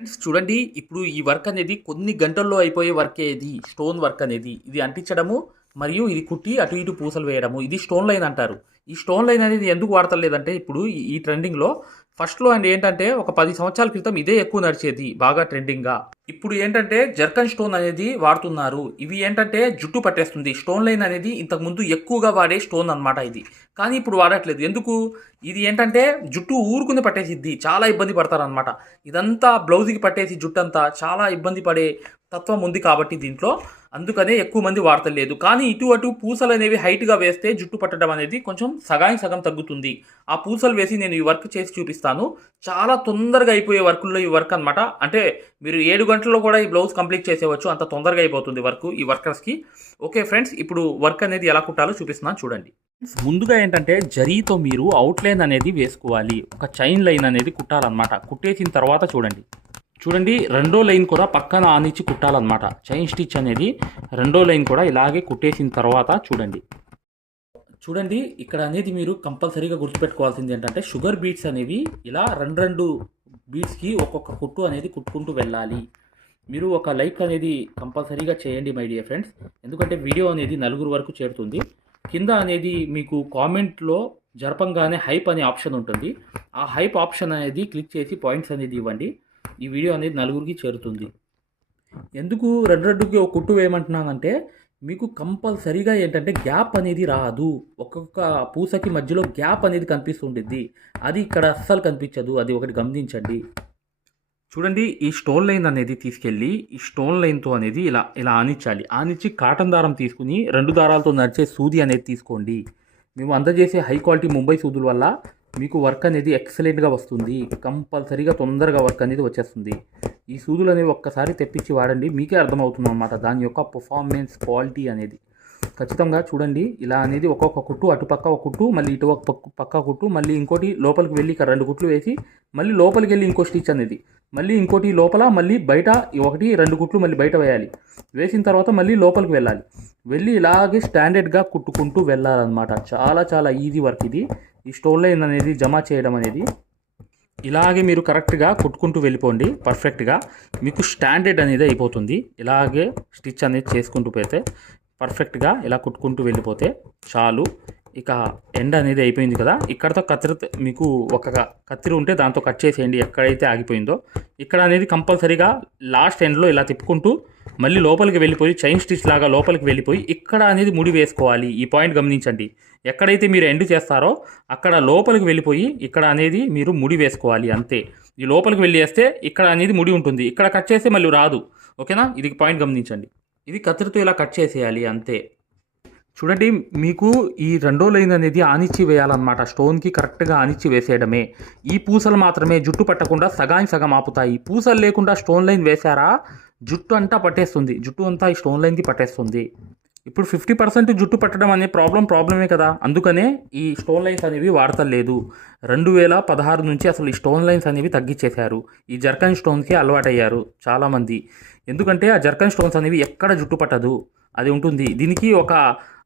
Friends చూడండి ఇప్పుడు ఈ వర్క్ అనేది కొన్ని గంటల్లో అయిపోయే వర్కే ఇది. స్టోన్ వర్క్ అనేది. ఇది అంటించడము మరియు ఇది కుట్టి అటు ఇటు పూసలు వేయడము. ఇది స్టోన్ లైన్ అంటారు. ఈ స్టోన్ లైన్ అనేది ఎందుకు వాడతలేదంటే ఇప్పుడు ఈ- ట్రెండింగ్లో ఫస్ట్లో అండ్ ఏంటంటే ఒక పది సంవత్సరాల క్రితం ఇదే ఎక్కువ నడిచేది బాగా ట్రెండింగ్గా. ఇప్పుడు ఏంటంటే జర్కన్ స్టోన్ అనేది వాడుతున్నారు. ఇవి ఏంటంటే జుట్టు పట్టేస్తుంది. స్టోన్ లైన్ అనేది ఇంతకుముందు ఎక్కువగా వాడే స్టోన్ అన్నమాట ఇది. కానీ ఇప్పుడు వాడట్లేదు. ఎందుకు? ఇది ఏంటంటే జుట్టు ఊరుకుని పట్టేసిద్ది. చాలా ఇబ్బంది పడతారనమాట ఇదంతా బ్లౌజ్కి పట్టేసి జుట్టు అంతా చాలా ఇబ్బంది పడే తత్వం ఉంది కాబట్టి దీంట్లో. అందుకనే ఎక్కువ మంది వాడతలేదు. కానీ ఇటు అటు పూసలు అనేవి హైట్గా వేస్తే జుట్టు పట్టడం అనేది కొంచెం సగాయం సగం తగ్గుతుంది. ఆ పూసలు వేసి నేను ఈ వర్క్ చేసి చూపిస్తాను. చాలా తొందరగా అయిపోయే వర్కుల్లో ఈ వర్క్ అన్నమాట. అంటే మీరు ఏడు గంటల్లో కూడా ఈ బ్లౌజ్ కంప్లీట్ చేసేవచ్చు. అంత తొందరగా అయిపోతుంది వర్క్ ఈ వర్కర్స్కి. ఓకే ఫ్రెండ్స్ ఇప్పుడు వర్క్ అనేది ఎలా కుట్టాలో చూపిస్తున్నాను. చూడండి. ముందుగా ఏంటంటే జరీతో మీరు అవుట్లైన్ అనేది వేసుకోవాలి. ఒక చైన్ లైన్ అనేది కుట్టాలన్నమాట. కుట్టేసిన తర్వాత చూడండి. చూడండి రెండో లైన్ కూడా పక్కన ఆనిచ్చి కుట్టాలన్నమాట. చైన్ స్టిచ్ అనేది రెండో లైన్ కూడా ఇలాగే కుట్టేసిన తర్వాత చూడండి. చూడండి ఇక్కడ అనేది మీరు కంపల్సరీగా గుర్తుపెట్టుకోవాల్సింది ఏంటంటే షుగర్ బీట్స్ అనేవి ఇలా రెండు రెండు బీట్స్కి ఒక్కొక్క కుట్టు అనేది కుట్టుకుంటూ వెళ్ళాలి. మీరు ఒక లైక్ అనేది కంపల్సరీగా చేయండి మై డియర్ ఫ్రెండ్స్ ఎందుకంటే వీడియో అనేది నలుగురు వరకు చేరుతుంది. కింద అనేది మీకు కామెంట్లో జరపంగానే హైప్ అనే ఆప్షన్ ఉంటుంది. ఆ హైప్ ఆప్షన్ అనేది క్లిక్ చేసి పాయింట్స్ అనేది ఇవ్వండి. ఈ వీడియో అనేది నలుగురికి చేరుతుంది. ఎందుకు రెండు రెండుకి ఒక కుట్టు వేయమంటున్నానంటే మీకు కంపల్సరీగా ఏంటంటే గ్యాప్ అనేది రాదు. ఒక్కొక్క పూసకి మధ్యలో గ్యాప్ అనేది కనిపిస్తుంటుంది అది ఇక్కడ అస్సలు కనిపించదు. అది ఒకటి గమనించండి. చూడండి ఈ స్టోన్ లైన్ అనేది తీసుకెళ్ళి ఈ స్టోన్ లైన్తో అనేది ఇలా ఇలా ఆనిచ్చాలి. ఆనిచ్చి కాటన్ దారం తీసుకుని రెండు దారాలతో నడిచే సూది అనేది తీసుకోండి. మేము అందజేసే హై క్వాలిటీ ముంబై సూదుల వల్ల మీకు వర్క్ అనేది ఎక్సలెంట్గా వస్తుంది. కంపల్సరీగా తొందరగా వర్క్ అనేది వచ్చేస్తుంది. ఈ సూదులు అనేవి ఒక్కసారి తెప్పించి వాడండి మీకే అర్థమవుతుంది అనమాట దాని యొక్క పర్ఫార్మెన్స్ క్వాలిటీ అనేది. ఖచ్చితంగా చూడండి. ఇలా అనేది ఒక్కొక్క కుట్టు అటుపక్క ఒక కుట్టు మళ్ళీ ఇటు ఒక పక్క- పక్క కుట్టు మళ్ళీ ఇంకోటి లోపలికి వెళ్ళి ఇక్కడ రెండు కుట్లు వేసి మళ్ళీ లోపలికి వెళ్ళి ఇంకో స్టిచ్ అనేది. మళ్ళీ ఇంకోటి లోపల మళ్ళీ బయట ఒకటి రెండు కుట్లు మళ్ళీ బయట వేయాలి. వేసిన తర్వాత మళ్ళీ లోపలికి వెళ్ళాలి. వెళ్ళి ఇలాగే స్టాండర్డ్గా కుట్టుకుంటూ వెళ్ళాలన్నమాట. చాలా చాలా ఈజీ వర్క్ ఇది. ఈ స్టోన్ లైన్ అనేది జమ చేయడం అనేది. ఇలాగే మీరు కరెక్ట్గా కుట్టుకుంటూ వెళ్ళిపోండి. పర్ఫెక్ట్గా. మీకు స్టాండర్డ్ అనేది అయిపోతుంది. ఇలాగే స్టిచ్ అనేది చేసుకుంటూ పోతే. పర్ఫెక్ట్గా ఇలా కుట్టుకుంటూ వెళ్ళిపోతే చాలు. ఇక ఎండ్ అనేది అయిపోయింది కదా. ఇక్కడతో కత్తిరి మీకు ఒక కత్తిరి ఉంటే దాంతో కట్ చేసేయండి ఎక్కడైతే ఆగిపోయిందో. ఇక్కడ అనేది కంపల్సరీగా లాస్ట్ ఎండ్లో ఇలా తిప్పుకుంటూ మళ్ళీ లోపలికి వెళ్ళిపోయి చైన్ స్టిచ్ లాగా లోపలికి వెళ్ళిపోయి ఇక్కడ అనేది ముడి వేసుకోవాలి. ఈ పాయింట్ గమనించండి. ఎక్కడైతే మీరు ఎండ్ చేస్తారో అక్కడ లోపలికి వెళ్ళిపోయి ఇక్కడ అనేది మీరు ముడి వేసుకోవాలి అంతే. ఈ లోపలికి వెళ్ళి వేస్తే ఇక్కడ అనేది ముడి ఉంటుంది. ఇక్కడ కట్ చేస్తే మళ్ళీ రాదు. ఓకేనా? ఇది పాయింట్ గమనించండి. ఇది కత్తిరితో ఇలా కట్ చేసేయాలి అంతే. చూడండి మీకు ఈ రెండో లైన్ అనేది ఆనిచ్చి వేయాలన్నమాట. స్టోన్కి కరెక్ట్గా ఆనిచ్చి వేసేయడమే. ఈ పూసలు మాత్రమే జుట్టు పట్టకుండా సగానికి సగం ఆపుతాయి. పూసలు లేకుండా స్టోన్ లైన్ వేశారా? జుట్టు అంతా పట్టేస్తుంది. జుట్టు అంతా ఈ స్టోన్ లైన్కి పట్టేస్తుంది. ఇప్పుడు ఫిఫ్టీ పర్సెంట్ జుట్టు పట్టడం అనే ప్రాబ్లం ప్రాబ్లమే కదా. అందుకనే ఈ స్టోన్ లైన్స్ అనేవి వాడతలేదు. రెండు వేల పదహారు నుంచి అసలు ఈ స్టోన్ లైన్స్ అనేవి తగ్గించేశారు ఈ జర్కన్ స్టోన్కి అలవాటయ్యారు చాలామంది. ఎందుకంటే ఆ జర్కన్ స్టోన్స్ అనేవి ఎక్కడ జుట్టు పట్టదు. అది ఉంటుంది. దీనికి ఒక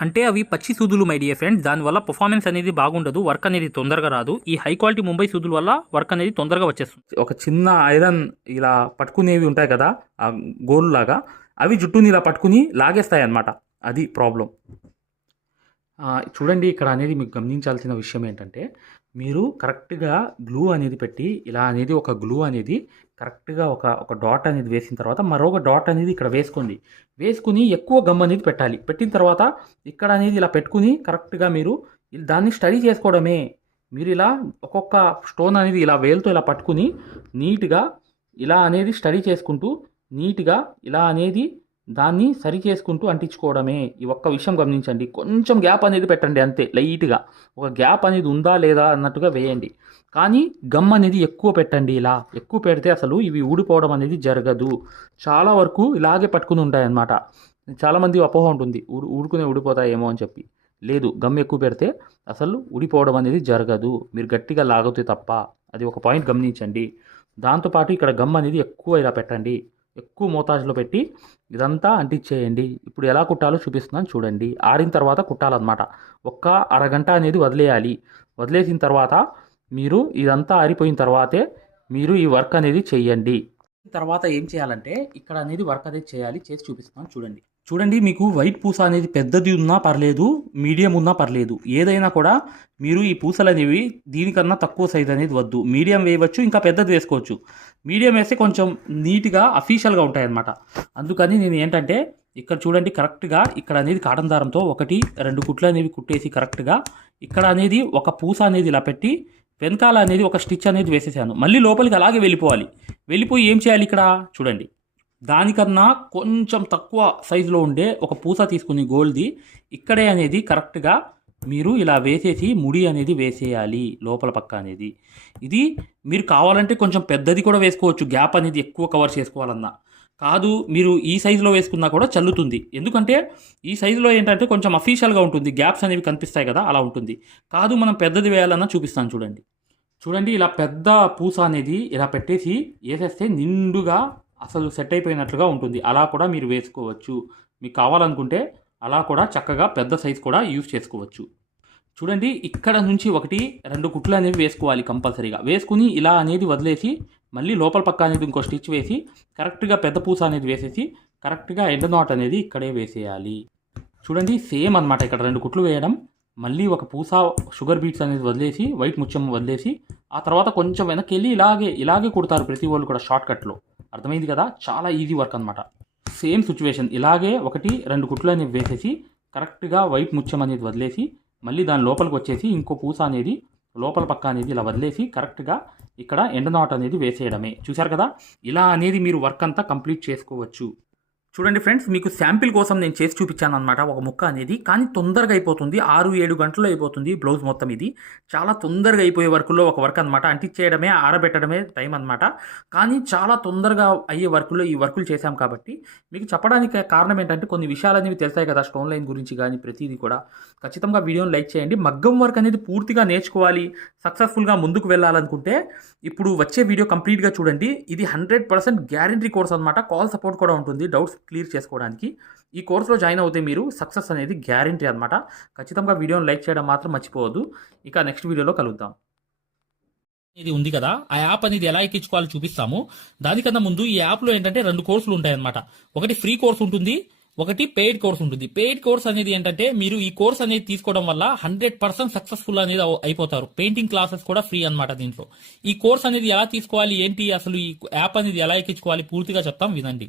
అంటే అవి పచ్చి సూదులు మై డియర్ ఫ్రెండ్స్ దానివల్ల పర్ఫార్మెన్స్ అనేది బాగుండదు వర్క్ అనేది తొందరగా రాదు. ఈ హై క్వాలిటీ ముంబై సూదుల వల్ల వర్క్ అనేది తొందరగా వచ్చేస్తుంది. ఒక చిన్న ఐరన్ ఇలా పట్టుకునేవి ఉంటాయి కదా ఆ గోల్ లాగా అవి జుట్టుని ఇలా పట్టుకుని లాగేస్తాయి అన్నమాట అది ప్రాబ్లం చూడండి ఇక్కడ అనేది మీకు గమనించాల్సిన విషయం ఏంటంటే మీరు కరెక్ట్గా గ్లూ అనేది పెట్టి ఇలా అనేది ఒక గ్లూ అనేది కరెక్ట్గా ఒక ఒక డాట్ అనేది వేసిన తర్వాత మరొక డాట్ అనేది ఇక్కడ వేసుకోండి వేసుకుని ఎక్కువ గమ్ అనేది పెట్టాలి. పెట్టిన తర్వాత ఇక్కడ అనేది ఇలా పెట్టుకుని కరెక్ట్గా మీరు దాన్ని స్టడీ చేసుకోవడమే. మీరు ఇలా ఒక్కొక్క స్టోన్ అనేది ఇలా వేలుతో ఇలా పట్టుకుని నీట్గా ఇలా అనేది స్టడీ చేసుకుంటూ నీట్గా ఇలా అనేది దాన్ని సరి చేసుకుంటూ అంటించుకోవడమే. ఈ ఒక్క విషయం గమనించండి. కొంచెం గ్యాప్ అనేది పెట్టండి అంతే లైట్గా. ఒక గ్యాప్ అనేది ఉందా లేదా అన్నట్టుగా వేయండి. కానీ గమ్ అనేది ఎక్కువ పెట్టండి ఇలా. ఎక్కువ పెడితే అసలు ఇవి ఊడిపోవడం అనేది జరగదు. చాలా వరకు ఇలాగే పట్టుకుని ఉంటాయన్నమాట. చాలామంది అపోహ ఉంటుంది. ఊడు ఊడుకునే ఊడిపోతాయేమో అని చెప్పి. లేదు గమ్ ఎక్కువ పెడితే అసలు ఊడిపోవడం అనేది జరగదు. మీరు గట్టిగా లాగితే తప్ప. అది ఒక పాయింట్ గమనించండి. దాంతోపాటు ఇక్కడ గమ్ అనేది ఎక్కువ ఇలా పెట్టండి. ఎక్కువ మోతాజులో పెట్టి ఇదంతా అంటించేయండి. ఇప్పుడు ఎలా కుట్టాలో చూపిస్తున్నాను చూడండి. ఆరిన తర్వాత కుట్టాలన్నమాట. ఒక్క అరగంట అనేది వదిలేయాలి. వదిలేసిన తర్వాత మీరు ఇదంతా ఆరిపోయిన తర్వాతే మీరు ఈ వర్క్ అనేది చేయండి తర్వాత ఏం చేయాలంటే ఇక్కడ అనేది వర్క్ అనేది చేయాలి చేసి చూపిస్తాను చూడండి. చూడండి మీకు వైట్ పూస అనేది పెద్దది ఉన్నా పర్లేదు మీడియం ఉన్నా పర్లేదు. ఏదైనా కూడా మీరు ఈ పూసలు అనేవి దీనికన్నా తక్కువ సైజ్ అనేది వద్దు. మీడియం వేయవచ్చు ఇంకా పెద్దది వేసుకోవచ్చు. మీడియం వేస్తే కొంచెం నీట్గా అఫీషియల్గా ఉంటాయి అన్నమాట అందుకని నేను ఏంటంటే ఇక్కడ చూడండి కరెక్ట్గా ఇక్కడ అనేది కాటన్ దారంతో ఒకటి రెండు కుట్లు అనేవి కుట్టేసి కరెక్ట్గా ఇక్కడ అనేది ఒక పూస అనేది ఇలా పెట్టి వెనకాల అనేది ఒక స్టిచ్ అనేది వేసేసాను. మళ్ళీ లోపలికి అలాగే వెళ్ళిపోవాలి. వెళ్ళిపోయి ఏం చేయాలి ఇక్కడ? చూడండి. దానికన్నా కొంచెం తక్కువ సైజులో ఉండే ఒక పూస తీసుకుని గోల్డ్ది ఇక్కడే అనేది కరెక్ట్గా మీరు ఇలా వేసేసి ముడి అనేది వేసేయాలి లోపల పక్క అనేది. ఇది మీరు కావాలంటే కొంచెం పెద్దది కూడా వేసుకోవచ్చు. గ్యాప్ అనేది ఎక్కువ కవర్ చేసుకోవాలన్నా. కాదు మీరు ఈ సైజులో వేసుకున్నా కూడా చల్లుతుంది. ఎందుకంటే ఈ సైజులో ఏంటంటే కొంచెం అఫీషియల్గా ఉంటుంది. గ్యాప్స్ అనేవి కనిపిస్తాయి కదా అలా ఉంటుంది. కాదు మనం పెద్దది వేయాలన్నా చూపిస్తాను చూడండి. చూడండి ఇలా పెద్ద పూస అనేది ఇలా పెట్టేసి వేసేస్తే నిండుగా అసలు సెట్ అయిపోయినట్లుగా ఉంటుంది. అలా కూడా మీరు వేసుకోవచ్చు. మీకు కావాలనుకుంటే అలా కూడా చక్కగా పెద్ద సైజ్ కూడా యూజ్ చేసుకోవచ్చు. చూడండి ఇక్కడ నుంచి ఒకటి రెండు కుట్లు అనేవి వేసుకోవాలి కంపల్సరీగా. వేసుకుని ఇలా అనేది వదిలేసి మళ్ళీ లోపల పక్క అనేది ఇంకో స్టిచ్ వేసి కరెక్ట్గా పెద్ద పూస అనేది వేసేసి కరెక్ట్గా ఎండ నాట్ అనేది ఇక్కడే వేసేయాలి. చూడండి సేమ్ అన్నమాట ఇక్కడ రెండు కుట్లు వేయడం. మళ్ళీ ఒక పూస షుగర్ బీట్స్ అనేది వదిలేసి వైట్ ముత్యం వదిలేసి ఆ తర్వాత కొంచెం వెనక్కి వెళ్ళి ఇలాగే ఇలాగే కుడతారు ప్రతి వాళ్ళు కూడా షార్ట్ కట్లో. అర్థమైంది కదా? చాలా ఈజీ వర్క్ అనమాట సేమ్ సిచ్యువేషన్. ఇలాగే ఒకటి రెండు కుట్లు అనేవి వేసేసి కరెక్ట్గా వైట్ ముత్యం అనేది వదిలేసి మళ్ళీ దాని లోపలికి వచ్చేసి ఇంకో పూస అనేది లోపల పక్క అనేది ఇలా వదిలేసి కరెక్ట్గా ఇక్కడ ఎండ నాట్ అనేది వేసేయడమే. చూశారు కదా? ఇలా అనేది మీరు వర్క్ అంతా కంప్లీట్ చేసుకోవచ్చు. చూడండి ఫ్రెండ్స్ మీకు శాంపిల్ కోసం నేను చేసి చూపించాను అనమాట ఒక ముక్క అనేది. కానీ తొందరగా అయిపోతుంది. ఆరు ఏడు గంటల్లో అయిపోతుంది బ్లౌజ్ మొత్తం ఇది. చాలా తొందరగా అయిపోయే వర్కుల్లో ఒక వర్క్ అనమాట అంటించేయడమే ఆరబెట్టడమే టైం అనమాట కానీ చాలా తొందరగా అయ్యే వర్కుల్లో ఈ వర్కులు చేశాం కాబట్టి మీకు చెప్పడానికి కారణం ఏంటంటే కొన్ని విషయాలు అనేవి తెలుస్తాయి కదా స్టోన్ లైన్ గురించి కానీ ప్రతిదీ కూడా. ఖచ్చితంగా వీడియోని లైక్ చేయండి. మగ్గం వర్క్ అనేది పూర్తిగా నేర్చుకోవాలి సక్సెస్ఫుల్గా ముందుకు వెళ్ళాలనుకుంటే ఇప్పుడు వచ్చే వీడియో కంప్లీట్గా చూడండి. ఇది హండ్రెడ్ పర్సెంట్ గ్యారంటీ కోర్స్ అనమాట కాల్ సపోర్ట్ కూడా ఉంటుంది డౌట్స్ క్లియర్ చేసుకోవడానికి ఈ కోర్సులో జాయిన్ అవుతే మీరు సక్సెస్ అనేది గ్యారంటీ అనమాట ఖచ్చితంగా వీడియోని లైక్ చేయడం మాత్రం మర్చిపోవద్దు. ఇక నెక్స్ట్ వీడియోలో కలుద్దాం. ఇది ఉంది కదా. ఆ యాప్ అనేది ఎలా ఎక్కించుకోవాలో చూపిస్తాము. దానికన్నా ముందు ఈ యాప్లో ఏంటంటే రెండు కోర్సులు ఉంటాయన్నమాట. ఒకటి ఫ్రీ కోర్స్ ఉంటుంది ఒకటి పెయిడ్ కోర్స్ ఉంటుంది. పెయిడ్ కోర్స్ అనేది ఏంటంటే మీరు ఈ కోర్స్ అనేది తీసుకోవడం వల్ల హండ్రెడ్ పర్సెంట్ సక్సెస్ఫుల్ అనేది అయిపోతారు. పెయింటింగ్ క్లాసెస్ కూడా ఫ్రీ అనమాట దీంట్లో. ఈ కోర్స్ అనేది ఎలా తీసుకోవాలి ఏంటి అసలు ఈ యాప్ అనేది ఎలా ఎక్కించుకోవాలి పూర్తిగా చెప్తాం వినండి.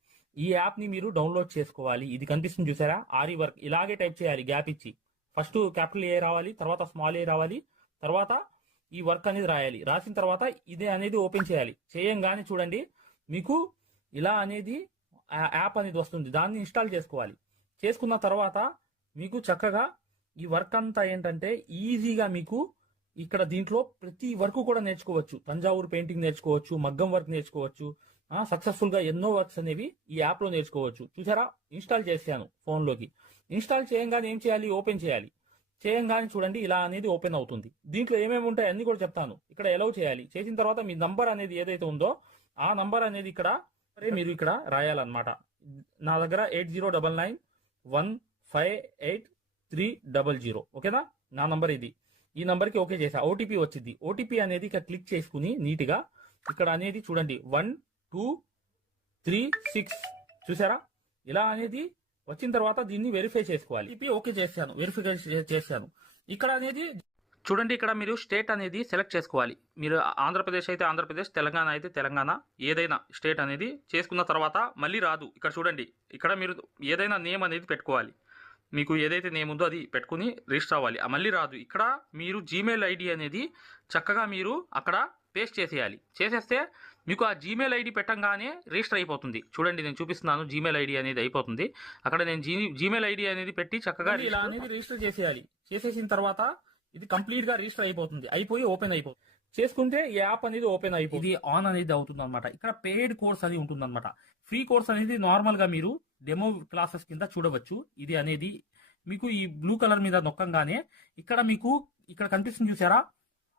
ఈ యాప్ని మీరు డౌన్లోడ్ చేసుకోవాలి. ఇది కనిపిస్తుంది చూసారా? ఆరి వర్క్. ఇలాగే టైప్ చేయాలి. గ్యాప్ ఇచ్చి. ఫస్ట్ క్యాపిటల్ ఏ రావాలి? తర్వాత స్మాల్ ఏ రావాలి? తర్వాత ఈ వర్క్ అనేది రాయాలి. రాసిన తర్వాత ఇదే అనేది ఓపెన్ చేయాలి. చేయంగానే చూడండి మీకు ఇలా అనేది యాప్ అనేది వస్తుంది. దాన్ని ఇన్స్టాల్ చేసుకోవాలి. చేసుకున్న తర్వాత మీకు చక్కగా ఈ వర్క్ అంతా ఏంటంటే ఈజీగా మీకు ఇక్కడ దీంట్లో ప్రతి వర్క్ కూడా నేర్చుకోవచ్చు. తంజావూరు పెయింటింగ్ నేర్చుకోవచ్చు మగ్గం వర్క్ నేర్చుకోవచ్చు సక్సెస్ఫుల్గా ఎన్నో వర్క్స్ అనేవి ఈ యాప్లో నేర్చుకోవచ్చు. చూసారా ఇన్స్టాల్ చేశాను ఫోన్లోకి ఇన్స్టాల్ చేయంగానే ఏం చేయాలి? ఓపెన్ చేయాలి. చేయంగానే చూడండి ఇలా అనేది ఓపెన్ అవుతుంది. దీంట్లో ఏమేమి ఉంటాయి అన్ని కూడా చెప్తాను. ఇక్కడ ఎలవ్ చేయాలి. చేసిన తర్వాత మీ నంబర్ అనేది ఏదైతే ఉందో ఆ నంబర్ అనేది ఇక్కడ మీరు ఇక్కడ రాయాలన్నమాట. నా దగ్గర eight zero double nine one five eight three double zero. ఓకేనా? నా నంబర్ ఇది. ఈ నంబర్కి ఓకే చేసా. ఓటీపీ వచ్చింది. ఓటీపీ అనేది ఇక్కడ క్లిక్ చేసుకుని నీట్గా ఇక్కడ అనేది చూడండి. వన్ టూ త్రీ సిక్స్ చూసారా? ఇలా అనేది వచ్చిన తర్వాత దీన్ని వెరిఫై చేసుకోవాలి. ఓటీపీ ఓకే చేశాను వెరిఫై చేశాను. ఇక్కడ అనేది చూడండి ఇక్కడ మీరు స్టేట్ అనేది సెలెక్ట్ చేసుకోవాలి. మీరు ఆంధ్రప్రదేశ్ అయితే ఆంధ్రప్రదేశ్ తెలంగాణ అయితే తెలంగాణ ఏదైనా స్టేట్ అనేది చేసుకున్న తర్వాత మళ్ళీ రాదు. ఇక్కడ చూడండి ఇక్కడ మీరు ఏదైనా నేమ్ అనేది పెట్టుకోవాలి. మీకు ఏదైతే నేమ్ ఉందో అది పెట్టుకుని రిజిస్టర్ అవ్వాలి. మళ్ళీ రాదు. ఇక్కడ మీరు జీమెయిల్ ఐడి అనేది చక్కగా మీరు అక్కడ పేస్ట్ చేసేయాలి. చేసేస్తే మీకు ఆ జీమెయిల్ ఐడి పెట్టంగానే రిజిస్టర్ అయిపోతుంది. చూడండి నేను చూపిస్తున్నాను జీమెయిల్ ఐడి అనేది అయిపోతుంది. అక్కడ నేను జీమెయిల్ ఐడి అనేది పెట్టి చక్కగా ఇలా అనేది రిజిస్టర్ చేసేయాలి. చేసేసిన తర్వాత ఇది కంప్లీట్గా రిజిస్టర్ అయిపోతుంది. అయిపోయి ఓపెన్ అయిపోతుంది చేసుకుంటే ఈ యాప్ అనేది ఓపెన్ అయిపోతుంది. ఇది ఆన్ అనేది అవుతుంది అనమాట ఇక్కడ పెయిడ్ కోర్స్ అనేది ఉంటుంది అనమాట ఫ్రీ కోర్స్ అనేది నార్మల్గా మీరు డెమో క్లాసెస్ కింద చూడవచ్చు. ఇది అనేది మీకు ఈ బ్లూ కలర్ మీద నొక్కంగానే ఇక్కడ మీకు ఇక్కడ కనిపిస్తుంది చూసారా?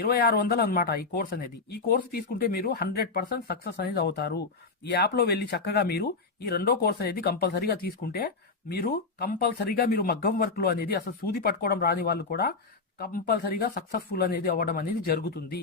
ఇరవై ఆరు వందలు అనమాట ఈ కోర్స్ అనేది. ఈ కోర్స్ తీసుకుంటే మీరు హండ్రెడ్ పర్సెంట్ సక్సెస్ అనేది అవుతారు. ఈ యాప్లో వెళ్ళి చక్కగా మీరు ఈ రెండో కోర్స్ అనేది కంపల్సరీగా తీసుకుంటే మీరు కంపల్సరీగా మీరు మగ్గం వర్క్లో అనేది అసలు సూది పట్టుకోవడం రాని వాళ్ళు కూడా కంపల్సరీగా సక్సెస్ఫుల్ అనేది అవ్వడం అనేది జరుగుతుంది.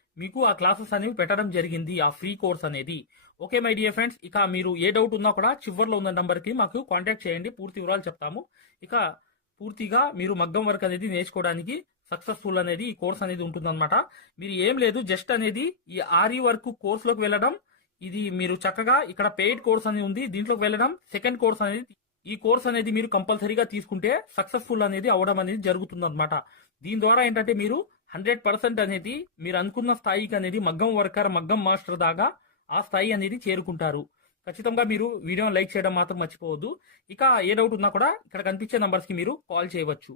మీకు ఆ క్లాసెస్ అనేవి పెట్టడం జరిగింది ఆ ఫ్రీ కోర్స్ అనేది. ఓకే మై డియర్ ఫ్రెండ్స్ ఇక మీరు ఏ డౌట్ ఉన్నా కూడా చివర్లో ఉన్న నంబర్కి మాకు కాంటాక్ట్ చేయండి పూర్తి వివరాలు చెప్తాము. ఇక పూర్తిగా మీరు మగ్గం వర్క్ అనేది నేర్చుకోవడానికి సక్సెస్ఫుల్ అనేది ఈ కోర్స్ అనేది ఉంటుందన్నమాట. మీరు ఏం లేదు జస్ట్ అనేది ఈ ఆరి వర్క్ కోర్స్లోకి వెళ్ళడం ఇది మీరు చక్కగా ఇక్కడ పెయిడ్ కోర్స్ అనేది ఉంది దీంట్లోకి వెళ్ళడం సెకండ్ కోర్స్ అనేది ఈ కోర్స్ అనేది మీరు కంపల్సరీగా తీసుకుంటే సక్సెస్ఫుల్ అనేది అవడం అనేది జరుగుతుంది అనమాట దీని ద్వారా ఏంటంటే మీరు హండ్రెడ్ పర్సెంట్ అనేది మీరు అనుకున్న స్థాయికి అనేది మగ్గం వర్కర్ మగ్గం మాస్టర్ దాకా ఆ స్థాయి అనేది చేరుకుంటారు. ఖచ్చితంగా మీరు వీడియోని లైక్ చేయడం మాత్రం మర్చిపోవద్దు. ఇక ఏ డౌట్ ఉన్నా కూడా ఇక్కడ కనిపించే నంబర్స్కి మీరు కాల్ చేయవచ్చు.